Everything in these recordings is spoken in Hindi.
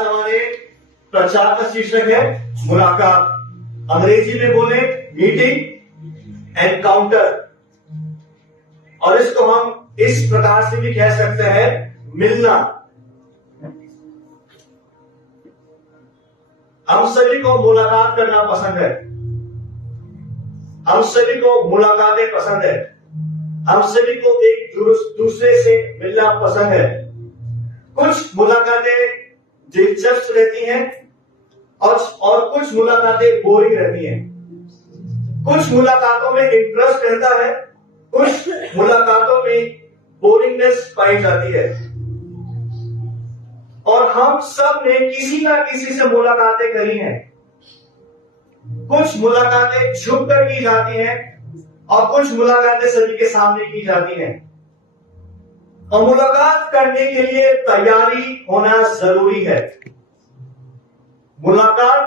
आज हमारे प्रचार का शीर्षक है मुलाकात। अंग्रेजी में बोले मीटिंग, एनकाउंटर, और इसको हम इस प्रकार से भी कह सकते हैं मिलना। हम सभी को मुलाकात करना पसंद है, हम सभी को मुलाकातें पसंद है, हम सभी को एक दूसरे से मिलना पसंद है। कुछ मुलाकातें दिलचस्प रहती हैं और कुछ मुलाकातें बोरिंग रहती हैं। कुछ मुलाकातों में इंटरेस्ट रहता है, कुछ मुलाकातों में बोरिंगनेस पाई जाती है। और हम सब ने किसी ना किसी से मुलाकातें करी हैं। कुछ मुलाकातें छुप कर की जाती हैं और कुछ मुलाकातें सभी के सामने की जाती हैं। और मुलाकात करने के लिए तैयारी होना जरूरी है। मुलाकात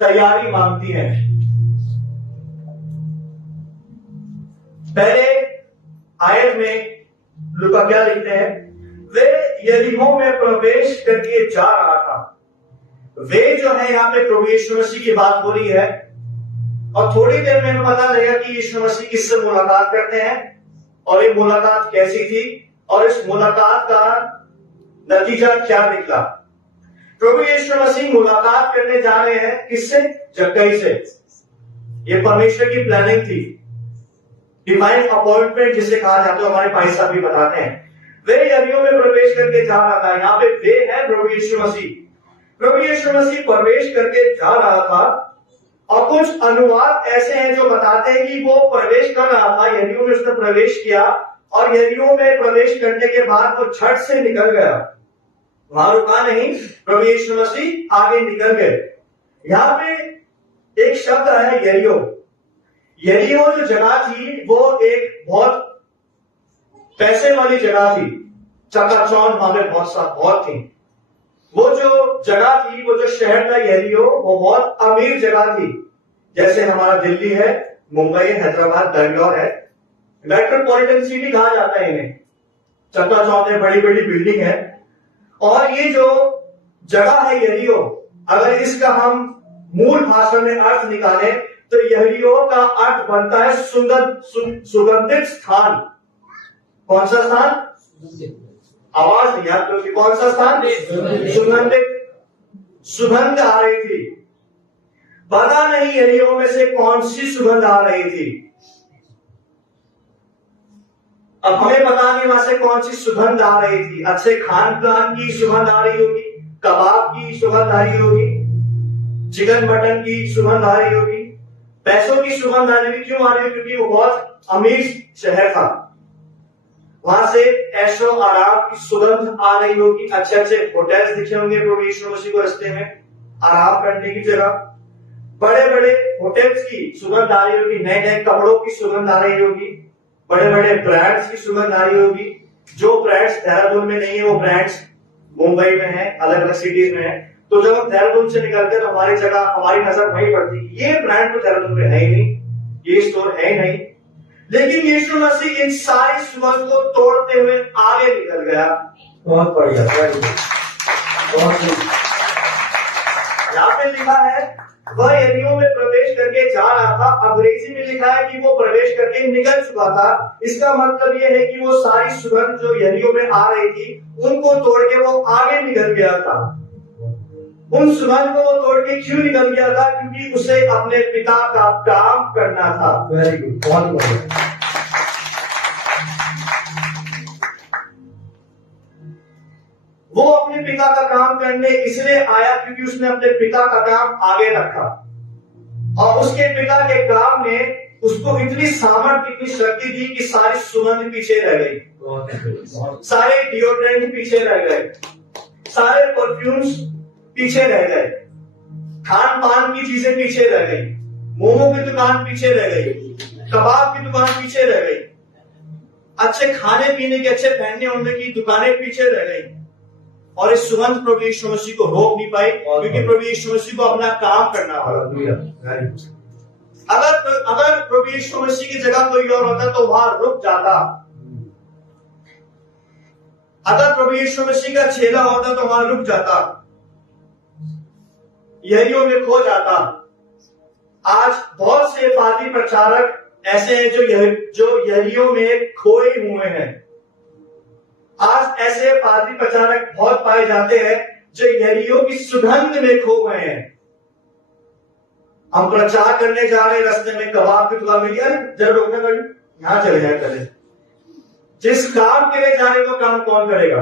तैयारी मांगती है। पहले आयत में लूका क्या लिखते हैं? वे यरीहो में प्रवेश करके जा रहा था। वे जो है यहां पे प्रभु यीशु मसीह की बात हो रही है। और थोड़ी देर में हमें पता लगेगा कि यीशु मसीह किससे मुलाकात करते हैं और ये मुलाकात कैसी थी और इस मुलाकात का नतीजा क्या निकला। प्रभु यीशु मसीह मुलाकात करने जा रहे हैं किससे? जक्कई से। ये परमेश्वर की प्लानिंग थी, डिवाइन अपॉइंटमेंट जिसे कहा जाता है। हमारे भाई साहब भी बताते हैं वे यरीहो में प्रवेश करके जा रहा था। यहाँ पे वे है प्रभु यीशु मसीह। प्रभु यीशु मसीह प्रवेश करके जा रहा था। और कुछ अनुवाद ऐसे हैं जो बताते हैं कि वो प्रवेश कर रहा था, यरीहो में उसने प्रवेश किया और यरीहो में प्रवेश करने के बाद वो झट से निकल गया, वहां रुका नहीं। प्रभु यीशु मसीह आगे निकल गए। यहाँ पे एक शब्द है यरीहो। यरीहो जो जगह थी वो एक बहुत पैसे वाली जगह थी, चकाचौंध वहां पे बहुत थी। वो जो जगह थी, वो जो शहर था यरीहो, वो बहुत अमीर जगह थी। जैसे हमारा दिल्ली है, मुंबई, हैदराबाद, बेंगलोर है, मेट्रोपॉलिटन सिटी कहा जाता है इन्हें। चकाचौंध है, बड़ी बड़ी बिल्डिंग है। और ये जो जगह है यरीहो, अगर इसका हम मूल भाषा में अर्थ निकालें तो यरीहो का अर्थ बनता है सुगंधित स्थान। कौन सा स्थान? आवाज नहीं याद करो कि कौन सा स्थान? सुगंधित। सुगंध आ रही थी। पता नहीं यरीहो में से कौन सी सुगंध आ रही थी। अब हमें पता नहीं वहां से कौन सी सुगंध आ रही थी। अच्छे खान पान की सुगंध आ रही होगी, कबाब की सुगंध आ रही होगी, चिकन मटन की सुगंध आ रही होगी, पैसों की सुगंध आ रही होगी। क्यों आ रही होगी? क्योंकि वो बहुत अमीर शहर था। वहां से ऐशो आराम की सुगंध आ रही होगी। अच्छे अच्छे होटल्स दिखे होंगे प्रभु यीशु मसीह को रास्ते में आराम करने की जगह। बड़े बड़े होटल्स की सुगंध आ रही होगी, नए नए कपड़ों की सुगंध आ रही होगी, बड़े बड़े ब्रांड्स की सुगंध आ रही होगी। जो ब्रांड्स देहरादून में नहीं है वो ब्रांड्स मुंबई में है, अलग अलग सिटीज में है। तो जब हम देहरादून से निकलते हैं तो हमारी जगह, हमारी नजर वही पड़ती है। ये ब्रांड तो देहरादून में है ही नहीं, ये स्टोर है ही नहीं। लेकिन यीशु मसीह इन सारी सुगंध को तोड़ते हुए आगे निकल गया। बहुत बढ़िया, बहुत यहाँ पे लिखा है वह यरीहो में प्रवेश करके जा रहा था। अंग्रेजी में लिखा है कि वो प्रवेश करके निकल चुका था। इसका मतलब ये है कि वो सारी सुगंध जो यरीहो में आ रही थी उनको तोड़ के वो आगे निकल गया था। उन सुगंध को वो तोड़ के क्यों निकल गया था? क्योंकि उसे अपने पिता का काम करना था। वेरी गुड, बहुत बढ़िया। वो अपने पिता का काम करने इसलिए आया क्योंकि उसने अपने पिता का काम आगे रखा। और उसके पिता के काम ने उसको इतनी सामर्थ्य, इतनी शक्ति दी कि सारी सुगंध पीछे रह गई, सारे डिओड्रेंट पीछे रह गए, सारे परफ्यूम्स पीछे रह गए, खान पान की चीजें पीछे रह गई, मोमो की दुकान पीछे रह गई, कबाब की दुकान पीछे रह गई, अच्छे खाने पीने के, अच्छे पहनने ओढ़ने की दुकानें पीछे रह गई। और इस सुगंध प्रभु यीशु मसीह को रोक नहीं पाई क्योंकि प्रभु यीशु मसीह को अपना काम करना था। अगर प्रभु यीशु मसीह की जगह कोई और होता तो वहां रुक जाता। अगर प्रभु यीशु मसीह का चेला होता तो वहां रुक जाता। यरीहो में खो जाता। आज बहुत से पापी प्रचारक ऐसे हैं जो यरीहो में खोए हुए हैं। आज ऐसे पापी प्रचारक बहुत पाए जाते हैं जो यरीहो की सुगंध में खो गए हैं। हम प्रचार करने जा रहे, रास्ते में कबाब की दुकान मिली, अरे जरा रोकना पड़ी, यहां चले जाए चले। जिस काम के लिए जा रहे वो काम कौन करेगा?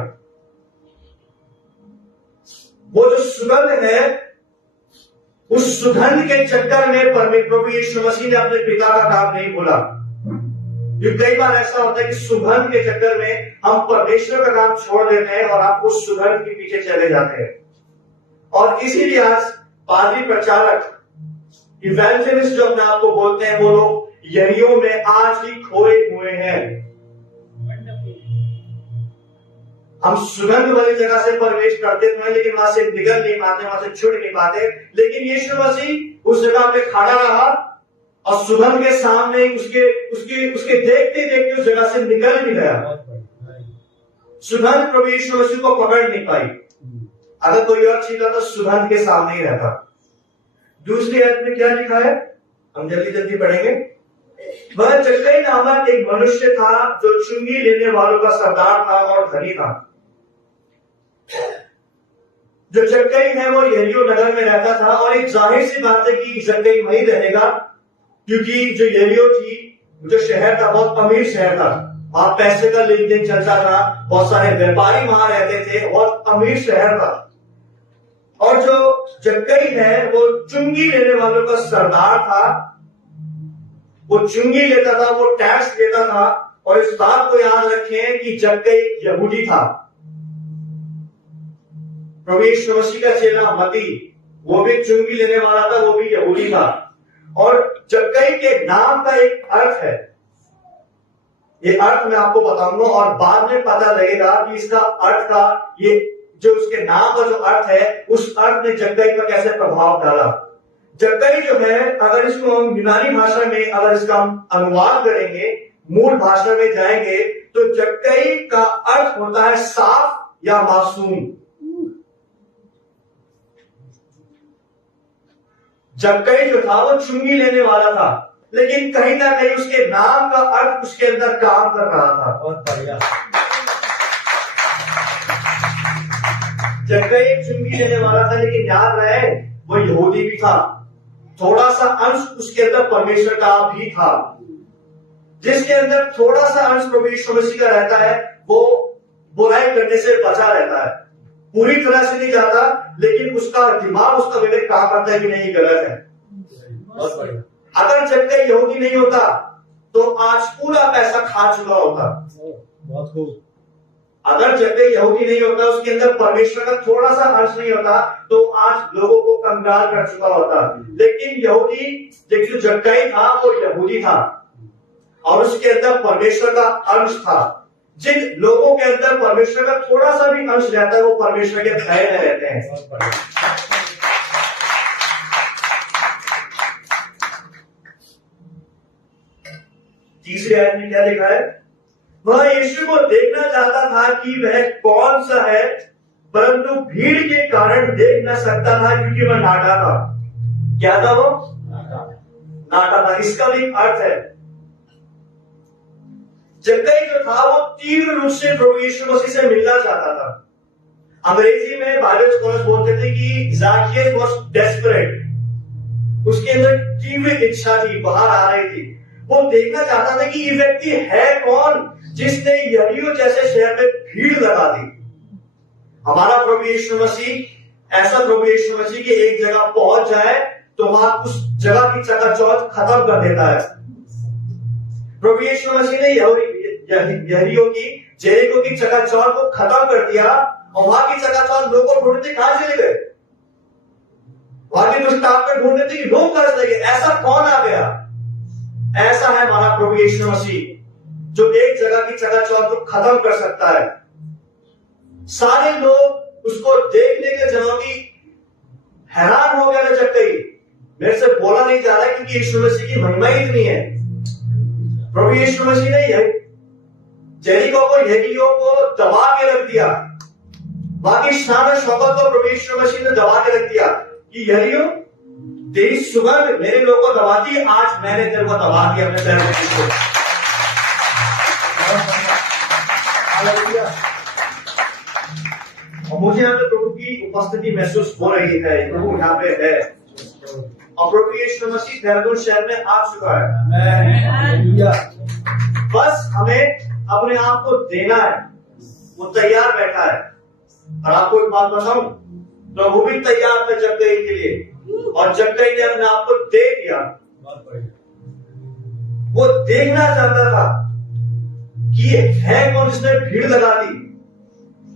वो जो सुगंध है, उस सुगंध के चक्कर में प्रभु यीशु मसीह ने अपने पिता का काम नहीं भूला। क्योंकि कई बार ऐसा होता है कि सुगंध के चक्कर में हम परमेश्वर का काम छोड़ देते हैं और आप उस सुगंध के पीछे चले जाते हैं। और इसीलिए आज पादरी प्रचारक, इवेंजलिस्ट जो अपने आप को बोलते हैं, वो लोग यरीहो में आज भी खोए हुए हैं। हम सुगंध वाली जगह से प्रवेश करते तो हैं, लेकिन वहां से निकल नहीं पाते, वहां से छुट नहीं पाते। लेकिन यीशु मसीह उस जगह पे खड़ा रहा और सुगंध के सामने उसके देखते देखते उस जगह से निकल भी गया। सुगंध प्रभु यीशु मसीह को पकड़ नहीं पाई। अगर कोई और चीज तो सुगंध के सामने ही रहता। दूसरी आयत में क्या लिखा है, हम जल्दी जल्दी पढ़ेंगे। वह जक्कई नामक एक मनुष्य था जो चुंगी लेने वालों का सरदार था और धनी था। जो जक्कई है वो यरीहो नगर में रहता था, और एक जाहिर सी बात है कि जक्कई वहीं रहेगा, क्योंकि जो यरीहो थी, जो शहर था, बहुत अमीर शहर था। वहां पैसे का लेन देन चलता था, बहुत सारे व्यापारी वहां रहते थे, बहुत अमीर शहर था। और जो जक्कई है वो चुंगी लेने वालों का सरदार था। वो चुंगी लेता था, वो टैक्स लेता था। और इस बात को याद रखें कि जक्कई यहूदी था। प्रभु यीशु मसीह का चेला मती, वो भी चुंगी लेने वाला था, वो भी यहूदी था। और जक्कई के नाम का एक अर्थ है, ये अर्थ मैं आपको बताऊंगा और बाद में पता लगेगा कि इसका अर्थ का, ये जो उसके नाम का जो अर्थ है, उस अर्थ ने जक्कई पर कैसे प्रभाव डाला। जक्कई जो है, अगर इसको हम यूनानी भाषा में अगर इसका हम अनुवाद करेंगे, मूल भाषा में जाएंगे, तो जक्कई का अर्थ होता है साफ या मासूम। जक्कई जो था वो चुंगी लेने वाला था, लेकिन कहीं ना कहीं उसके नाम का अर्थ उसके अंदर काम कर रहा था। बहुत बढ़िया। जक्कई चुंगी लेने वाला था, लेकिन याद रहे वो यहूदी भी था। थोड़ा सा अंश उसके अंदर परमेश्वर का भी था। जिसके अंदर थोड़ा सा अंश प्रभु यीशु मसीह का रहता है, वो बुराई करने से बचा रहता है। पूरी तरह से नहीं जाता, लेकिन उसका दिमाग, उसका विवेक काम करता है कि नहीं गलत है। बहुत बढ़िया। अगर जक्कई यहूदी नहीं होता तो आज पूरा पैसा खा चुका होता। बहुत खूब। अगर जक्कई यहूदी नहीं होता, उसके अंदर परमेश्वर का थोड़ा सा अंश नहीं होता, तो आज लोगों को कंगाल कर चुका होता। लेकिन यहूदी, जो जक्कई था वो यहूदी था और उसके अंदर परमेश्वर का अंश था। जिन लोगों के अंदर परमेश्वर का थोड़ा सा भी अंश रहता है, वो परमेश्वर के भय में रहते हैं। तीसरी आयत में क्या लिखा है, वह यीशु को देखना चाहता था कि वह कौन सा है, परंतु भीड़ के कारण देख न सकता था, क्योंकि वह नाटा था। क्या था वो? नाटा था। इसका भी अर्थ है, जक्कई जो था वो तीव्र रूप से प्रभु यीशु मसीह से मिलना चाहता था। अंग्रेजी में बाइबल स्कॉलर्स बोलते थे कि ज़ाकियस वाज डेस्परेट। उसके अंदर तीव्र इच्छा थी, बाहर आ रही थी। वो देखना चाहता था कि ये व्यक्ति है कौन जिसने यरीहो जैसे शहर में भीड़ लगा दी। हमारा प्रभु यीशु मसीह ऐसा प्रभु यीशु मसीह की एक जगह पहुंच जाए तो वहां उस जगह की चकाचौंध खत्म कर देता है। प्रभु यीशु मसीह ने यरीहो की, जेरिको की चकाचौंध को खत्म कर दिया और वहां की चकाचौंध लोग को ढूंढते कहां चले गए? वहां के दुष्ट पर ढूंढते थे कि लोग कहां चले गए, ऐसा कौन आ गया? ऐसा है हमारा प्रभु यीशु मसीह, जो एक जगह की चकाचौंध को खत्म कर सकता है। सारे लोग उसको देखने के जनोगी हैरान हो गए। जक्कई, मेरे से बोला नहीं जा रहा है क्योंकि यीशु मसीह की महिमा ही इतनी है। प्रभु यीशु मसीह ने जेरिको को, यरीहो को दबा के रख दिया। बाकी शान और शौकत को प्रभु यीशु मसीह ने दबा के रख दिया। कि यरीहो तेरी सुगंध मेरे लोगों को दबाती है, आज मैंने तेरे को दबा दिया अपने पैर में को। और मुझे यहाँ पे प्रभु की उपस्थिति महसूस हो रही है, प्रभु यहाँ पे है और प्रभु यीशु मसीह देहरादून शहर में आ चुका है। बस हमें अपने आप को देना है, वो तैयार बैठा है। और आपको एक बात बताऊं, प्रभु भी तैयार था जक्कई के लिए और जक्कई ने अपने आप को दे दिया। वो देखना चाहता था कि ये है कौन जिसने भीड़ लगा दी,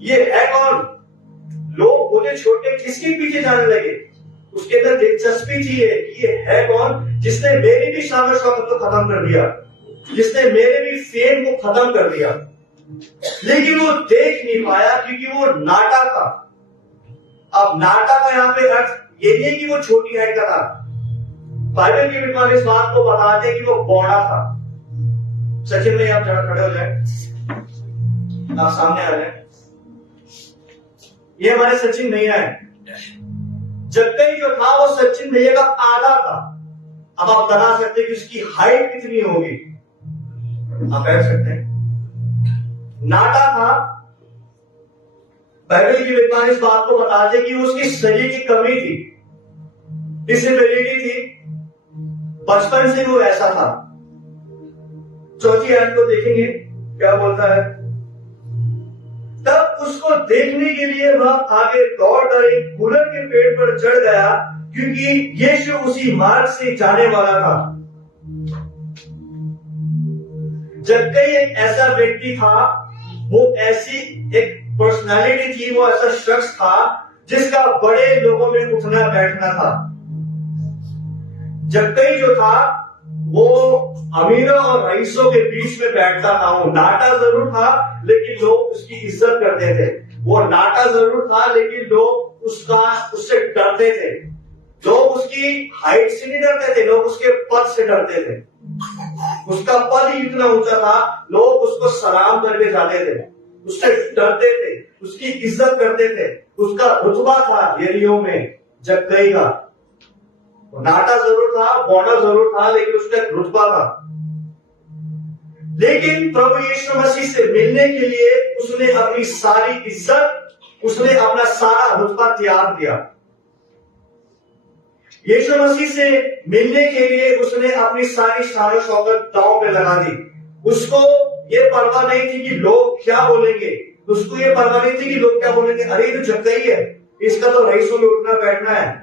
ये है कौन, लोग मुझे छोटे किसके पीछे जाने लगे। उसके अंदर दिलचस्पी थी कि ये है कौन जिसने मेरी भी शान और शौकत को खत्म कर दिया, जिसने मेरे भी फेम को खत्म कर दिया। लेकिन वो देख नहीं पाया क्योंकि वो नाटा था। अब नाटा का यहाँ पे अर्थ ये नहीं कि वो छोटी हाइट का था, बाइबल के विद्वान इस बात को बताते हैं कि वो बौड़ा था। सचिन भाई आप जरा खड़े हो जाए, आप सामने आ जाए। ये हमारे सचिन भैया है। जक्कई जो था वो सचिन भैया का आधा था। अब आप बता सकते हैं कि उसकी हाइट कितनी होगी, आप कह सकते हैं। नाटा था, बाइबल की विद्वान इस बात को बताते कि उसकी शरीर की कमी थी, डिसेबिलिटी थी, बचपन से वो ऐसा था। चौथी आयत को देखेंगे क्या बोलता है। तब उसको देखने के लिए वह आगे दौड़कर एक गुलर के पेड़ पर चढ़ गया, क्योंकि यीशु उसी मार्ग से जाने वाला था। जक्कई एक ऐसा व्यक्ति था, वो ऐसी एक पर्सनालिटी थी, वो ऐसा शख्स था जिसका बड़े लोगों में उठना बैठना था। जक्कई जो था वो अमीरों और रईसों के बीच में बैठता था। वो नाटा जरूर था लेकिन लोग उसकी इज्जत करते थे। वो नाटा जरूर था लेकिन लोग उससे डरते थे। लोग उसकी हाइट से नहीं डरते थे, लोग उसके पद से डरते थे। उसका पद ही इतना ऊंचा था, लोग उसको सलाम करके जाते थे, उससे डरते थे, उसकी इज्जत करते थे। उसका रुतबा था यरीहो में जक्कई का। नाटा जरूर था, बौड़ा जरूर था, लेकिन उसका एक रुतबा था। लेकिन प्रभु यीशु मसीह से मिलने के लिए उसने अपनी सारी इज्जत, उसने अपना सारा रुतबा त्याग दिया। यीशु मसीह से मिलने के लिए उसने अपनी सारी शान और शौकत दांव पे लगा दी। उसको ये परवाह नहीं थी कि लोग क्या बोलेंगे, उसको ये परवाह नहीं थी कि लोग क्या बोलेंगे, अरे तो जक्कई है, इसका तो रईसों में उठना बैठना है।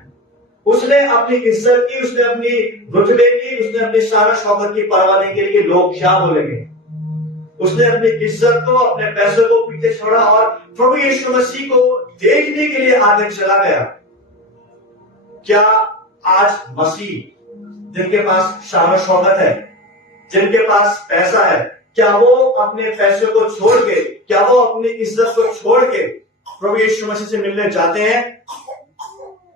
उसने अपनी इज्जत की, उसने अपनी रुतबे की, उसने अपनी शान और शौकत की परवाह नहीं की कि लोग क्या बोलेंगे। उसने अपनी इज्जत को, अपने पैसों को पीछे छोड़ा और प्रभु यीशु मसीह को देखने के लिए आगे चला गया। क्या आज मसीह जिनके पास शान और शौकत है, जिनके पास पैसा है, क्या वो अपने पैसों को छोड़ के, क्या वो अपनी इज्जत को छोड़ के प्रभु यीशु मसीह से मिलने जाते हैं?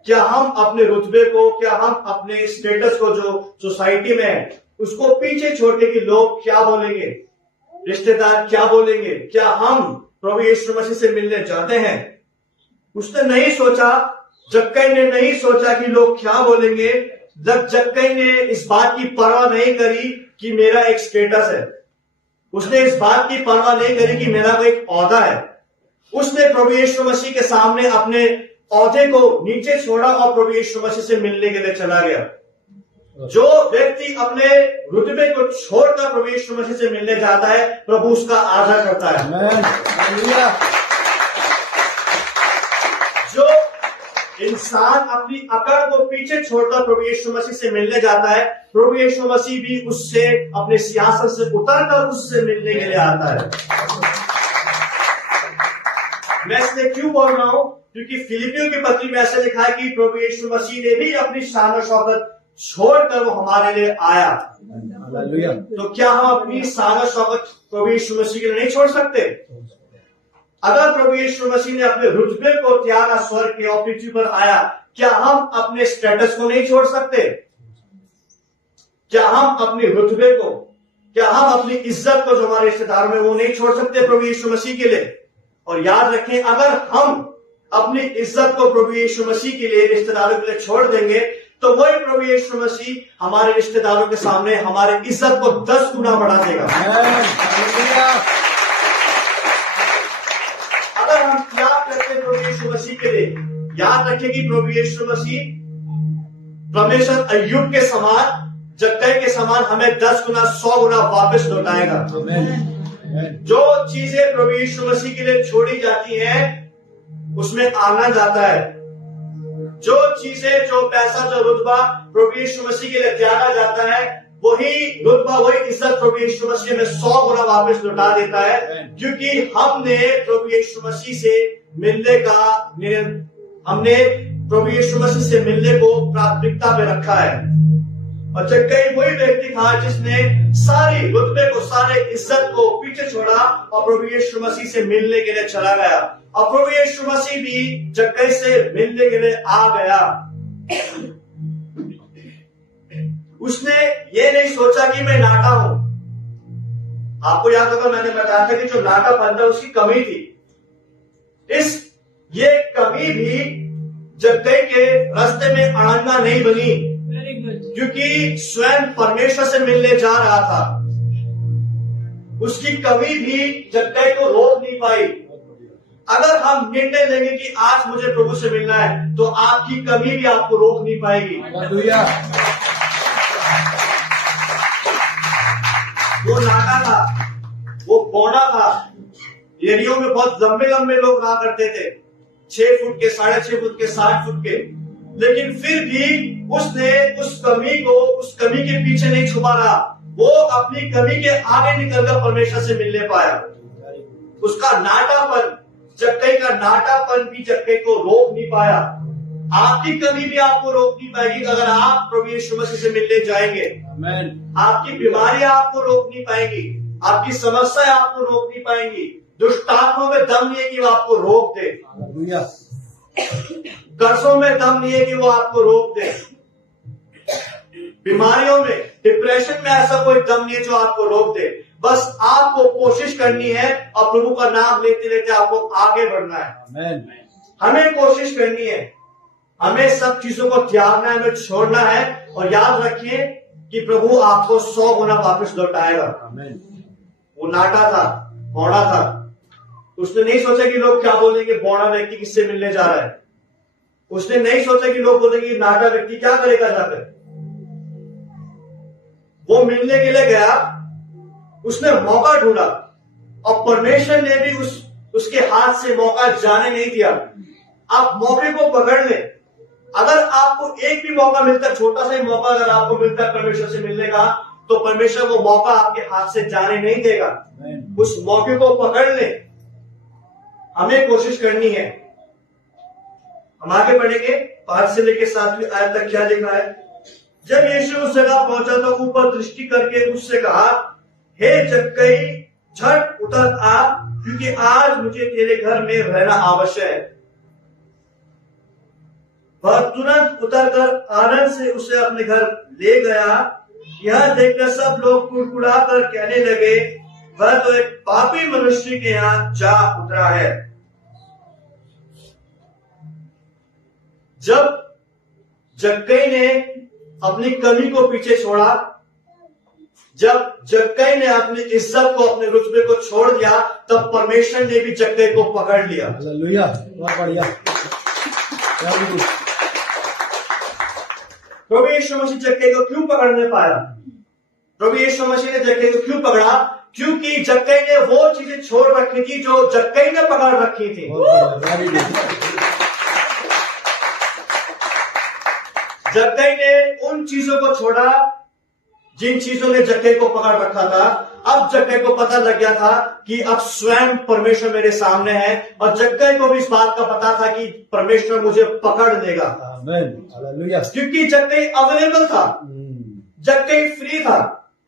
क्या हम अपने रुतबे को, क्या हम अपने स्टेटस को जो सोसाइटी में है उसको पीछे छोड़ के कि लोग क्या बोलेंगे, रिश्तेदार क्या बोलेंगे, क्या हम प्रभु यीशु मसीह से मिलने जाते हैं? उसने नहीं सोचा, जक्कई ने नहीं सोचा कि लोग क्या बोलेंगे। जब जक्कई ने इस बात की परवाह नहीं करी कि मेरा एक स्टेटस है, उसने इस बात की परवाह नहीं करी कि मेरा कोई एक ओहदा है। उसने प्रभु यीशु मसीह के सामने अपने ओहदे को नीचे छोड़ा और प्रभु यीशु मसीह से मिलने के लिए चला गया। जो व्यक्ति अपने रुतबे को छोड़कर प्रभु यीशु मसीह से मिलने जाता है, प्रभु उसका आदर करता है। जो इंसान अपनी अकड़ को पीछे छोड़कर प्रभु यीशु मसीह से मिलने जाता है, प्रभु यीशु मसीह भी उससे अपने सियासत से उतरकर उससे मिलने के लिए आता है। मैं इसलिए क्यों बोल रहा हूं, क्योंकि फिलिपियों की पत्री में ऐसे लिखा है कि प्रभु यीशु मसीह ने भी अपनी शान और शौकत छोड़कर वो हमारे लिए आया। तो क्या हम अपनी शान और शौकत प्रभु यीशु मसीह के लिए नहीं छोड़ सकते? अगर प्रभु यीशु मसीह ने अपने रुतबे को त्यागा, स्वर्ग के और पृथ्वी पर आया, क्या हम अपने स्टेटस को नहीं छोड़ सकते? क्या हम अपने रुतबे को, क्या हम अपनी इज्जत को जो हमारे रिश्तेदारों में वो नहीं छोड़ सकते प्रभु यीशु मसीह के लिए? और याद रखें, अपनी इज्जत को प्रभु यीशु मसीह के लिए, रिश्तेदारों के लिए छोड़ देंगे, तो वही प्रभु यीशु मसीह हमारे रिश्तेदारों के सामने हमारी इज्जत को 10 गुना बढ़ा देगा। अगर हम त्याग करते प्रभु यीशु मसीह के लिए, याद रखें कि प्रभु यीशु मसीह परमेश्वर अय्यूब के समान, जक्कई के समान हमें 10 गुना 100 गुना वापस लौटाएगा। जो चीजें प्रभु यीशु मसीह के लिए छोड़ी जाती हैं उसमें आनंद आता है। जो चीजें, जो पैसा, जो रुतबा प्रभु यीशु मसीह के लिए त्यागा जाता है, वही रुतबा, वही इज्जत प्रभु यीशु मसीह में 100 गुना वापस लौटा देता है, क्योंकि हमने प्रभु यीशु मसीह से मिलने का, हमने प्रभु यीशु मसीह से मिलने को प्राथमिकता में रखा है। और जक्कई वही व्यक्ति था जिसने सारी रुतबे को, सारे इज्जत को पीछे छोड़ा और प्रभु यीशु मसीह से मिलने के लिए चला गया। और प्रभु यीशु मसीह भी जक्कई से मिलने के लिए आ गया। उसने ये नहीं सोचा कि मैं नाटा हूं। आपको याद होगा मैंने बताया था कि जो नाटापन था उसकी कमी थी। ये कमी भी जक्कई के रास्ते में अड़ंगा नहीं बनी, क्योंकि स्वयं परमेश्वर से मिलने जा रहा था। उसकी कमी भी जक्कई को रोक नहीं पाई। अगर हम निर्णय लेंगे कि आज मुझे प्रभु से मिलना है, तो आपकी कमी भी आपको रोक नहीं पाएगी। वो नाटा था, वो बौना था। एरियो में बहुत लंबे लंबे लोग रहा करते थे, 6 फुट के, 6.5 फुट के, 60 फुट के। लेकिन फिर भी उसने उस कमी के पीछे नहीं छुपा रहा। वो अपनी कमी के आगे निकलकर परमेश्वर से मिलने पाया। उसका नाटापन, जक्कई का नाटापन भी जक्कई को रोक नहीं पाया। आपकी कमी भी आपको रोक नहीं पाएगी अगर आप प्रभु यीशु मसीह से मिलने जाएंगे। आपकी बीमारियां आपको रोक नहीं पाएंगी, आपकी समस्या आपको रोक नहीं पाएंगी। दुष्टात्माओं में दम नहीं है कि वो आपको रोक दे, कर्जों में दम नहीं है कि वो आपको रोक दे, बीमारियों में, डिप्रेशन में ऐसा कोई दम नहीं है जो आपको रोक दे। बस आपको कोशिश करनी है और प्रभु का नाम लेते लेते आपको आगे बढ़ना है। हमें कोशिश करनी है, हमें सब चीजों को त्यागना है, हमें छोड़ना है। और याद रखिए कि प्रभु आपको 100 गुना वापस लौटाएगा। वो नाटा था, बौड़ा था। उसने नहीं सोचा कि लोग क्या बोलेंगे, बौड़ा व्यक्ति किससे मिलने जा रहा है। उसने नहीं सोचा कि लोग बोलेंगे नाटा व्यक्ति क्या करेगा जाकर। वो मिलने के लिए गया, उसने मौका ढूंढा और परमेश्वर ने भी उसके हाथ से मौका जाने नहीं दिया। आप मौके को पकड़ ले। अगर आपको एक भी मौका मिलता, छोटा सा ही मौका अगर आपको मिलता है परमेश्वर से मिलने का, तो परमेश्वर वो मौका आपके हाथ से जाने नहीं देगा। उस मौके को पकड़ ले। हमें कोशिश करनी है। हम आगे बढ़ेंगे, 5 से लेकर 7वीं आयत तक क्या लिखा है। जब यीशु उस जगह पहुंचा तो ऊपर दृष्टि करके उससे कहा, हे जक्कई, झट उतर आ, क्योंकि आज मुझे तेरे घर में रहना आवश्यक है। वह तुरंत उतरकर आनंद से उसे अपने घर ले गया। यह देखकर सब लोग कुड़कुड़ा कर कहने लगे, वह तो एक पापी मनुष्य के यहाँ जा उतरा है। जब जक्कई ने अपनी कमी को पीछे छोड़ा, जब जक्कई ने अपनी इज्जत को, अपने रुतबे को छोड़ दिया, तब परमेश्वर ने भी जक्कई को पकड़ लिया। हालेलुया, बहुत बढ़िया। प्रभु यीशु मसीह जक्कई को क्यों पकड़ने पाया? प्रभु यीशु मसीह ने जक्कई को क्यों पकड़ा? क्योंकि जक्कई ने वो चीजें छोड़ रखी थी जो जक्कई ने पकड़ रखी थी। जक्कई ने उन चीजों को छोड़ा जिन चीजों ने जक्कई को पकड़ रखा था। अब जक्कई को पता लग गया था कि अब स्वयं परमेश्वर मेरे सामने है, और जक्कई को भी इस बात का पता था कि परमेश्वर मुझे पकड़ लेगा। क्योंकि जक्कई अवेलेबल था, जक्कई फ्री था।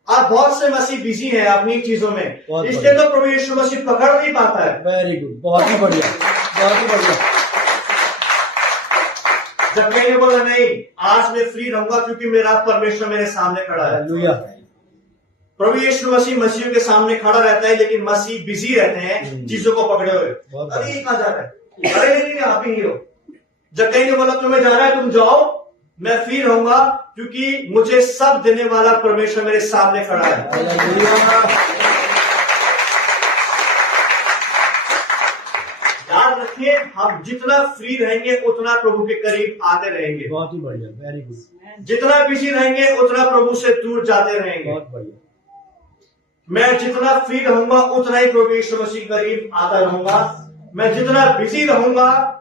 आज बहुत से मसीह बिजी हैं अपनी चीजों में, इसलिए तो प्रभु यीशु मसीह पकड़ नहीं पाता है। वेरी गुड, बहुत ही बढ़िया, बहुत ही बढ़िया। जक्कई ने बोला, नहीं, आज मैं फ्री रहूंगा क्योंकि मेरा परमेश्वर मेरे सामने खड़ा है। प्रभु यीशु मसीह मसीह के सामने खड़ा रहता है, लेकिन मसीह बिजी रहते हैं चीजों को पकड़े हुए। अरे ये कहां जा रहा है, अरे नहीं, आप ही हो। जक्कई ने बोला तुम्हें जाना है, तुम जाओ, मैं फ्री रहूंगा, क्योंकि मुझे सब देने वाला परमेश्वर मेरे सामने खड़ा है। याद रखिए, हम जितना फ्री रहेंगे उतना प्रभु के करीब आते रहेंगे। बहुत ही बढ़िया, वेरी गुड। जितना बिजी रहेंगे उतना प्रभु से दूर जाते रहेंगे। बहुत बढ़िया। मैं जितना फ्री रहूंगा उतना ही प्रभु यीशु मसीह के करीब आता रहूंगा। मैं जितना बिजी रहूंगा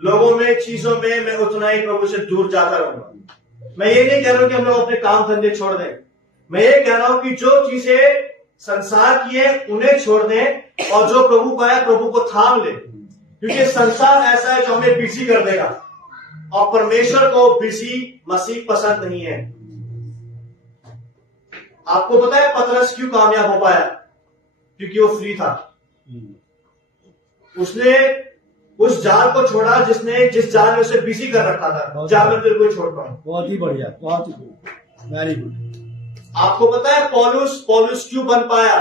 लोगों में, चीजों में, मैं उतना ही प्रभु से दूर जाता रहूंगा। मैं ये नहीं कह रहा हूं कि हम लोग अपने काम धंधे छोड़ दें। मैं ये कह रहा हूं कि जो चीजें संसार की है उन्हें छोड़ दें और जो प्रभु का है प्रभु को थाम ले, क्योंकि संसार ऐसा है जो हमें बिजी कर देगा और परमेश्वर को बिजी मसीह पसंद नहीं है। आपको पता है पतरस क्यों कामयाब हो पाया? क्योंकि वो फ्री था। उसने उस जाल को छोड़ा जिस जाल में उसे बिजी कर रखा था। जाल में तेरे को छोड़ता हूं। बहुत ही बढ़िया, बहुत ही गुड, वेरी गुड। आपको पता है पौलुस क्यों बन पाया?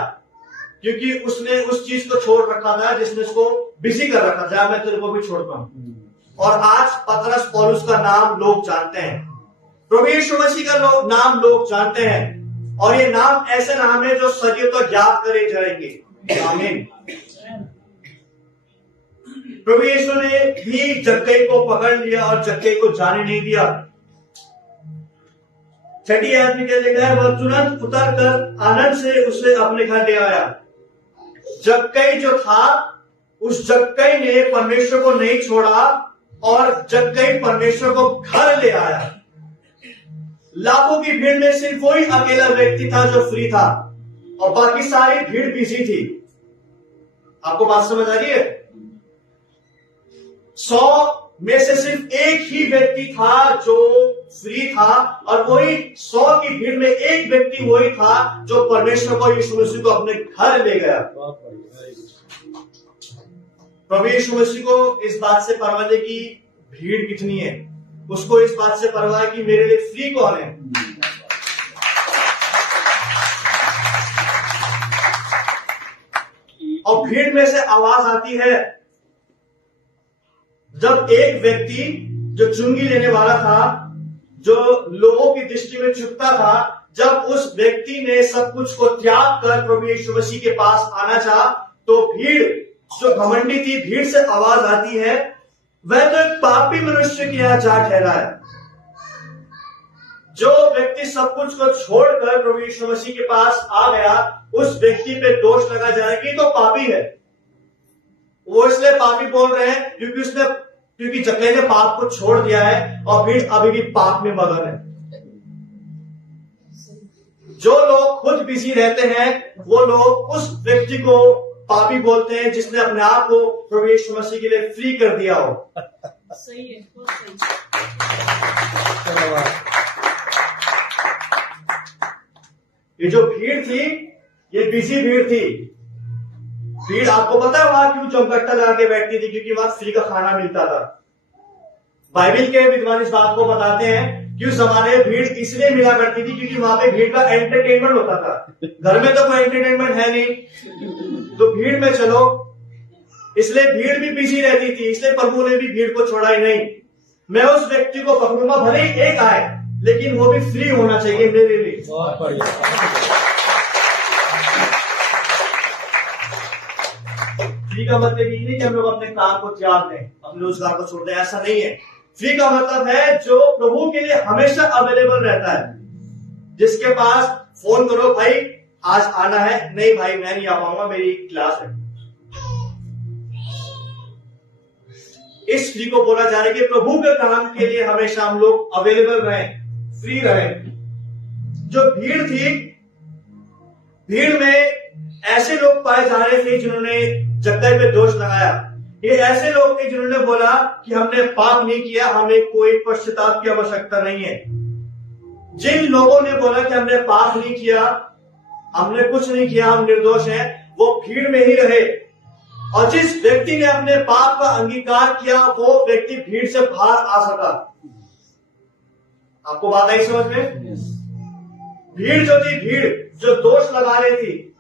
क्योंकि उसने उस चीज को छोड़ रखा था जिसने उसको बिजी कर रखा था। मैं तेरे को भी छोड़ता हूं। और आज पतरस पौलुस का नाम लोग जानते हैं, प्रभु यीशु मसीह का नाम लोग जानते हैं, और ये नाम ऐसे नाम है जो सदियों तक याद करे जाएंगे। आमीन। प्रभु यीशु ने भी जक्कई को पकड़ लिया और जक्कई को जाने नहीं दिया। छठी आयत में क्या लिखा है? वह तुरंत उतर कर आनंद से उसे अपने घर ले आया। जक्कई जो था, उस जक्कई ने परमेश्वर को नहीं छोड़ा और जक्कई परमेश्वर को घर ले आया। लाखों की भीड़ में सिर्फ वही अकेला व्यक्ति था जो फ्री था और बाकी सारी भीड़ बिजी थी। आपको बात समझ आ रही है? 100 में से सिर्फ एक ही व्यक्ति था जो फ्री था, और वही 100 की भीड़ में एक व्यक्ति वही था जो परमेश्वर को, यीशु मसीह को अपने घर ले गया। प्रभु यीशु मसीह को इस बात से परवाह है कि भीड़ कितनी है, उसको इस बात से परवाह है कि मेरे लिए फ्री कौन है। और भीड़ में से आवाज आती है जब एक व्यक्ति जो चुंगी लेने वाला था, जो लोगों की दृष्टि में चुपता था, जब उस व्यक्ति ने सब कुछ को त्याग कर प्रभु यीशु मसीह के पास आना चाहा, तो भीड़ जो घमंडी थी, भीड़ से आवाज आती है, वह तो एक पापी मनुष्य की यहाँ जा ठहरा है। जो व्यक्ति सब कुछ को छोड़कर प्रभु यीशु मसीह के पास आ गया, उस व्यक्ति पे दोष लगा जाए कि तो पापी है। वो इसलिए पापी बोल रहे हैं क्योंकि जक्कई ने पाप को छोड़ दिया है और भीड़ अभी भी पाप में मगन है। जो लोग खुद बिजी रहते हैं वो लोग उस व्यक्ति को पापी बोलते हैं जिसने अपने आप को प्रभु यीशु मसीह के लिए फ्री कर दिया हो। सही है, बहुत सही। ये जो भीड़ थी, ये बिजी भीड़ थी। भीड़ आपको पता है वहां क्यों चौकट्टा लगा के बैठती थी? क्योंकि वहां फ्री का खाना मिलता था। बाइबल के विद्वान इस बात को बताते हैं कि उस जमाने में भीड़ इसलिए मिला करती थी क्योंकि वहां पे भीड़ का एंटरटेनमेंट होता था। घर में तो कोई एंटरटेनमेंट है नहीं, तो भीड़ में चलो, इसलिए भीड़ भी बिजी रहती थी। इसलिए प्रभु ने भी भीड़ को छोड़ा ही नहीं। मैं उस व्यक्ति को पकड़ूंगा, भले ही एक आए, लेकिन वो भी फ्री होना चाहिए मेरे लिए। बहुत बढ़िया। फ्री का मतलब ये नहीं कि हम लोग अपने काम को त्याग दें, अपने रोजगार को छोड़ दें, ऐसा नहीं है। फ्री का मतलब है जो प्रभु के लिए हमेशा अवेलेबल रहता है, जिसके पास फोन करो, भाई आज आना है, नहीं भाई मैं नहीं आ पाऊंगा, मेरी क्लास है। इस फ्री को बोला जा रहा है कि प्रभु के काम के लिए हमेशा हम लोग अवेलेबल रहें, फ्री रहें। जो भीड़ थी, भीड़ में ऐसे लोग पाए जा रहे थे जिन्होंने जक्कई पे दोष लगाया। ये ऐसे लोग थे जिन्होंने बोला कि हमने पाप नहीं किया, हमें कोई पश्चाताप की आवश्यकता नहीं है। जिन लोगों ने बोला कि हमने पाप नहीं किया, हमने कुछ नहीं किया, हम निर्दोष हैं, वो भीड़ में ही रहे। और जिस व्यक्ति ने अपने पाप का अंगीकार किया, वो व्यक्ति भीड़ से बाहर आ सका। आपको बात आई समझ में? भीड़ जो थी, भीड़ जो दोष लगा रही थी,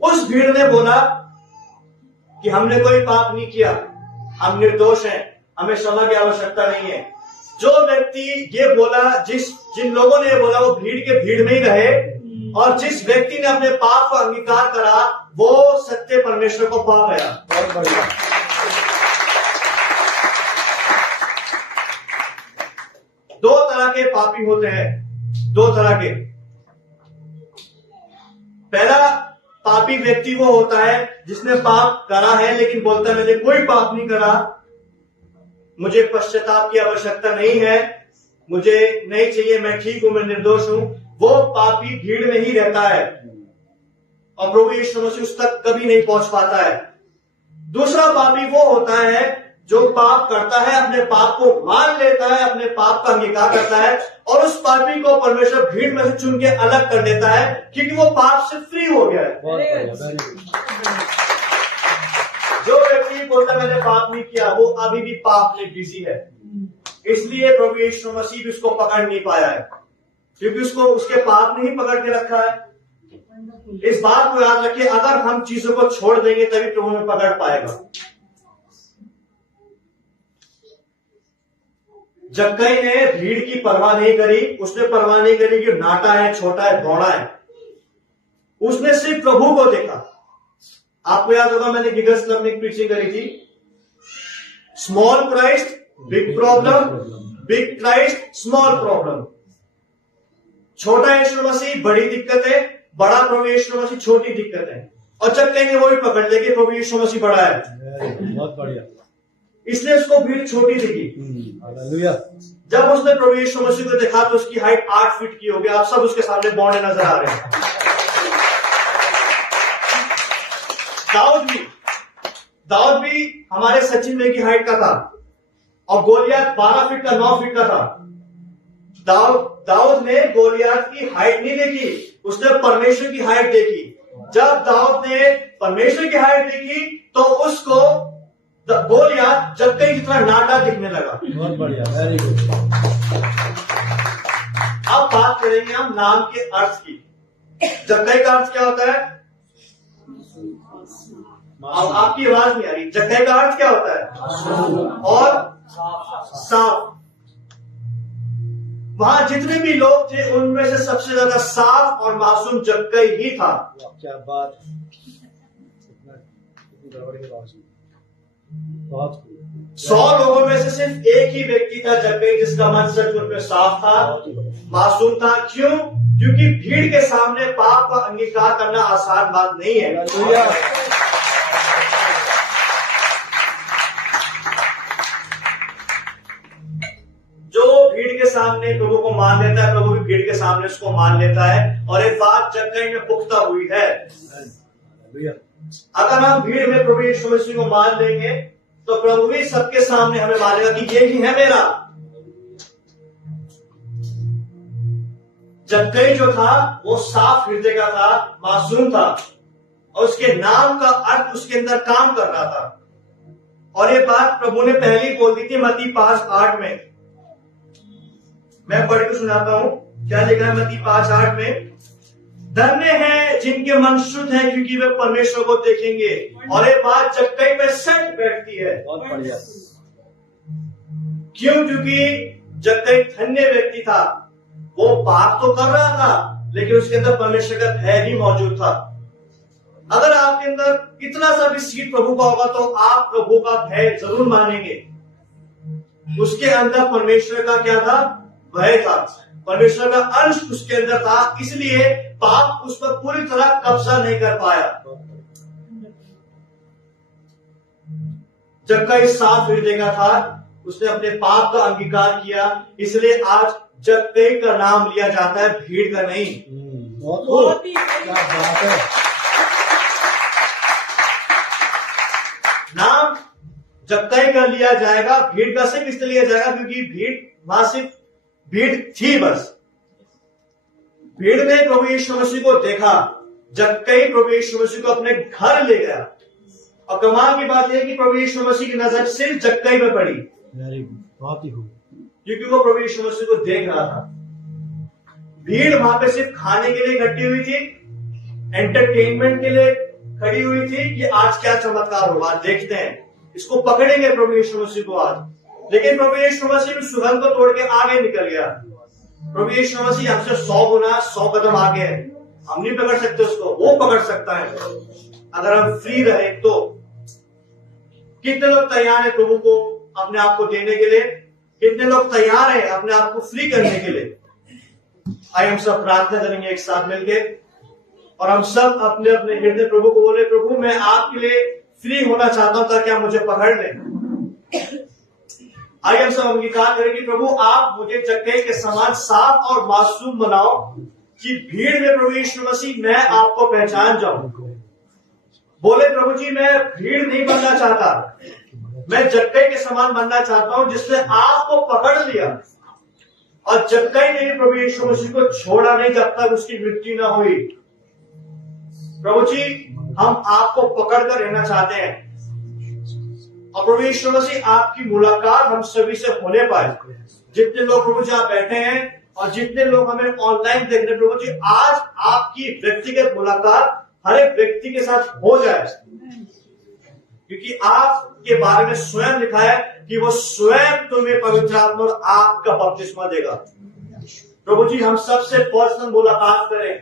उस भीड़ ने बोला कि हमने कोई पाप नहीं किया, हम निर्दोष हैं, हमें क्षमा की आवश्यकता नहीं है। जो व्यक्ति ये बोला, जिन लोगों ने ये बोला वो भीड़ के भीड़ में ही रहे, और जिस व्यक्ति ने अपने पाप को अंगीकार करा वो सत्य परमेश्वर को पा गया। बहुत बढ़िया। दो तरह के पापी होते हैं, दो तरह के। पहला पापी व्यक्ति वो होता है जिसने पाप करा है लेकिन बोलता है मैंने कोई पाप नहीं करा, मुझे पश्चाताप की आवश्यकता नहीं है, मुझे नहीं चाहिए, मैं ठीक हूं, मैं निर्दोष हूं। वो पापी भीड़ में ही रहता है और प्रभु यीशु मसीह उस तक कभी नहीं पहुंच पाता है। दूसरा पापी वो होता है जो पाप करता है, अपने पाप को मान लेता है, अपने पाप का अंगीकार करता है, और उस पापी को परमेश्वर भीड़ में से चुन के अलग कर देता है क्योंकि वो पाप से फ्री हो गया है। बहुत बढ़िया, very good। जो व्यक्ति बोलता मैंने पाप नहीं किया वो अभी भी पाप में बिजी है, इसलिए प्रभु यीशु मसीह भी उसको पकड़ नहीं पाया है क्योंकि उसको उसके पाप ने ही पकड़ के रखा है। इस बात को याद रखिए, अगर हम चीजों को छोड़ देंगे तभी प्रभु हमें पकड़ पाएगा। जक्कई ने भीड़ की परवाह नहीं करी, उसने परवाह नहीं करी कि नाटा है, छोटा है, बौड़ा है, उसने सिर्फ प्रभु को देखा। आपको याद होगा मैंने गिगर्स क्लब में प्रीचिंग करी थी, small Christ big problem, big Christ small problem. छोटा यीशु मसीह बड़ी दिक्कत है, बड़ा प्रभु यीशु मसीह छोटी दिक्कत है, और जक्कई ने वो भी पकड़ लिया कि प्रभु यीशु मसीह बड़ा है, बहुत बढ़िया, इसलिए उसको भीड़ छोटी दिखी। हालेलुया। जब उसने प्रभु यीशु मसीह को देखा तो उसकी हाइट 8 फीट की हो गई। आप सब उसके सामने बौड़े नजर आ रहे हैं। दाऊद भी हमारे सचिन भाई की हाइट का था और गोलियत 12 फीट का 9 फीट का था। दाऊद ने गोलियत की हाइट नहीं देखी, उसने परमेश्वर की हाइट देखी। जब दाऊद ने परमेश्वर की हाइट देखी तो उसको गोलियत जक्कई जितना नाटा दिखने लगा। बहुत बढ़िया, वेरी गुड। अब बात करेंगे हम नाम के अर्थ की। जक्कई का अर्थ क्या होता है? अब आपकी आवाज नहीं आ रही। जक्कई का अर्थ क्या होता है? और साफ। वहां जितने भी लोग थे उनमें से सबसे ज्यादा साफ और मासूम जक्कई ही था। क्या बात, गड़बड़ के बावजूद बहुत खूब। 100 लोगों में से सिर्फ एक ही व्यक्ति था जक्कई जिसका मन सचमुच में साफ था, मासूम था। क्यों? क्योंकि भीड़ के सामने पाप का अंगीकार करना आसान बात नहीं है। हालेलुया। जो भीड़ के सामने प्रभु को मान लेता है, प्रभु भी भीड़ के सामने उसको मान लेता है, और एक बात जक्कई में पुख्ता हुई है। हालेलुया। अगर हम भीड़ में प्रभु यीशु मसीह को मान लेंगे तो प्रभु भी सबके सामने हमें मानेगा कि ये ही है मेरा। जक्कई जो था वो साफ हृदय का था, मासूम था, और उसके नाम का अर्थ उसके अंदर काम कर रहा था। और ये बात प्रभु ने पहले ही बोल दी थी मत्ती 5:8 में। मैं पढ़ के सुनाता हूं क्या लिखा है मत्ती 5:8 में। धन्य है जिनके मन शुद्ध है क्योंकि वे परमेश्वर को देखेंगे। और ये बात जक्कई पे सच बैठती है। बहुत बढ़िया। क्यों? क्योंकि जक्कई धन्य व्यक्ति था। वो पाप तो कर रहा था लेकिन उसके अंदर परमेश्वर का भय भी मौजूद था। अगर आपके अंदर कितना सा भी सीट प्रभु का होगा तो आप प्रभु का भय जरूर मानेंगे। उसके अंदर परमेश्वर का क्या था? भय था। परमेश्वर का अंश उसके अंदर था, इसलिए पाप उस पर पूरी तरह कब्जा नहीं कर पाया। जक्कई साफ हृदय का था, उसने अपने पाप का अंगीकार किया, इसलिए आज जक्कई का नाम लिया जाता है, भीड़ का नहीं। बहुत ही क्या बात है। नाम जक्कई का लिया जाएगा, भीड़ का सिर्फ इसलिए लिया जाएगा क्योंकि भीड़ वहां सिर्फ भीड़ थी बस। भीड़ ने प्रभु यीशु मसीह को देखा, जक्कई प्रभु यीशु मसीह को अपने घर ले गया। और कमाल की बात यह कि प्रभु यीशु मसीह की नजर सिर्फ जक्कई में पड़ी, वेरी गुड, बहुत ही खूब। क्योंकि वो प्रभु यीशु मसीह को देख रहा था। भीड़ वहां पे सिर्फ खाने के लिए इकट्ठी हुई थी, एंटरटेनमेंट के लिए खड़ी हुई थी कि आज क्या चमत्कार होगा, देखते हैं। इसको पकड़ेंगे प्रभु यीशु मसीह को आज। लेकिन प्रभु यीशु मसीह भी सुगंध को तोड़ के आगे निकल गया। प्रभु यीशु मसीह हमसे 100 गुना 100 कदम आगे है। हम नहीं पकड़ सकते उसको, वो पकड़ सकता है अगर हम फ्री रहे तो। कितने लोग तैयार है प्रभु को अपने आप को देने के लिए? कितने लोग तैयार है अपने आप को फ्री करने के लिए? आइए हम सब प्रार्थना करेंगे एक साथ मिलके, और हम सब अपने अपने हृदय प्रभु को बोले, प्रभु मैं आपके लिए फ्री होना चाहता हूं ताकि आप मुझे पकड़ लें। आइए हम सब अंगीकार करेंगे, प्रभु आप मुझे जक्कई के समान साफ और मासूम बनाओ कि भीड़ में प्रभु यीशु मसीह मैं आपको पहचान जाऊं। बोले प्रभु जी मैं भीड़ नहीं बनना चाहता, मैं जक्कई के समान बनना चाहता हूं जिसने आपको पकड़ लिया, और जक्कई ने प्रभु यीशु मसीह को छोड़ा नहीं जब तक उसकी मृत्यु ना हुई। प्रभु जी हम आपको पकड़कर रहना चाहते हैं, और प्रभु यीशु मसीह आपकी मुलाकात हम सभी से होने पाए। जितने लोग प्रभु जी आप बैठे हैं और जितने लोग हमें ऑनलाइन देख रहे हैं, प्रभु जी आज आपकी व्यक्तिगत मुलाकात हर एक व्यक्ति के साथ हो जाए, क्योंकि आपके बारे में स्वयं लिखा है कि वो स्वयं तुम्हें पवित्र आत्मा और आपका बपतिस्मा देगा। प्रभु जी हम सबसे पर्सनल मुलाकात करें,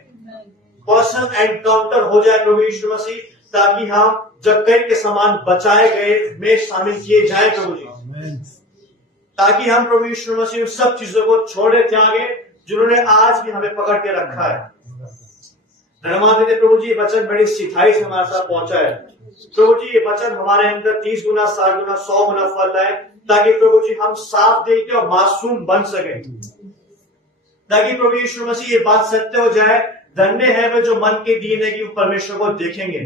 पर्सनल एनकाउंटर हो जाए प्रभु यीशु मसीह, ताकि हम जक्कई के समान बचाए गए में शामिल किए जाए प्रभु जी, ताकि हम प्रभु यीशु मसीह सब चीजों को छोड़े त्यागे जिन्होंने आज भी हमें पकड़ के रखा है। धन्यवाद देते प्रभु जी, वचन बड़ी सिखाई से हमारे साथ पहुंचा है। प्रभु जी ये वचन हमारे अंदर 30 गुना 60 गुना 100 गुना फल लाए, ताकि प्रभु जी हम साफ दिल के और मासूम बन सके, ताकि प्रभु यीशु मसीह ये बात सत्य हो जाए, धन्य है वे जो मन के दीन है कि वो परमेश्वर को देखेंगे।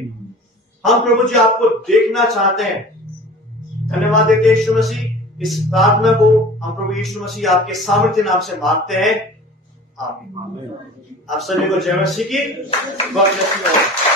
हम प्रभु जी आपको देखना चाहते हैं। धन्यवाद देते यीशु मसीह, इस प्रार्थना को हम प्रभु यीशु मसीह आपके सामर्थ्य नाम से मांगते हैं, आमीन। आप सभी को जय मसीह की। God bless you all.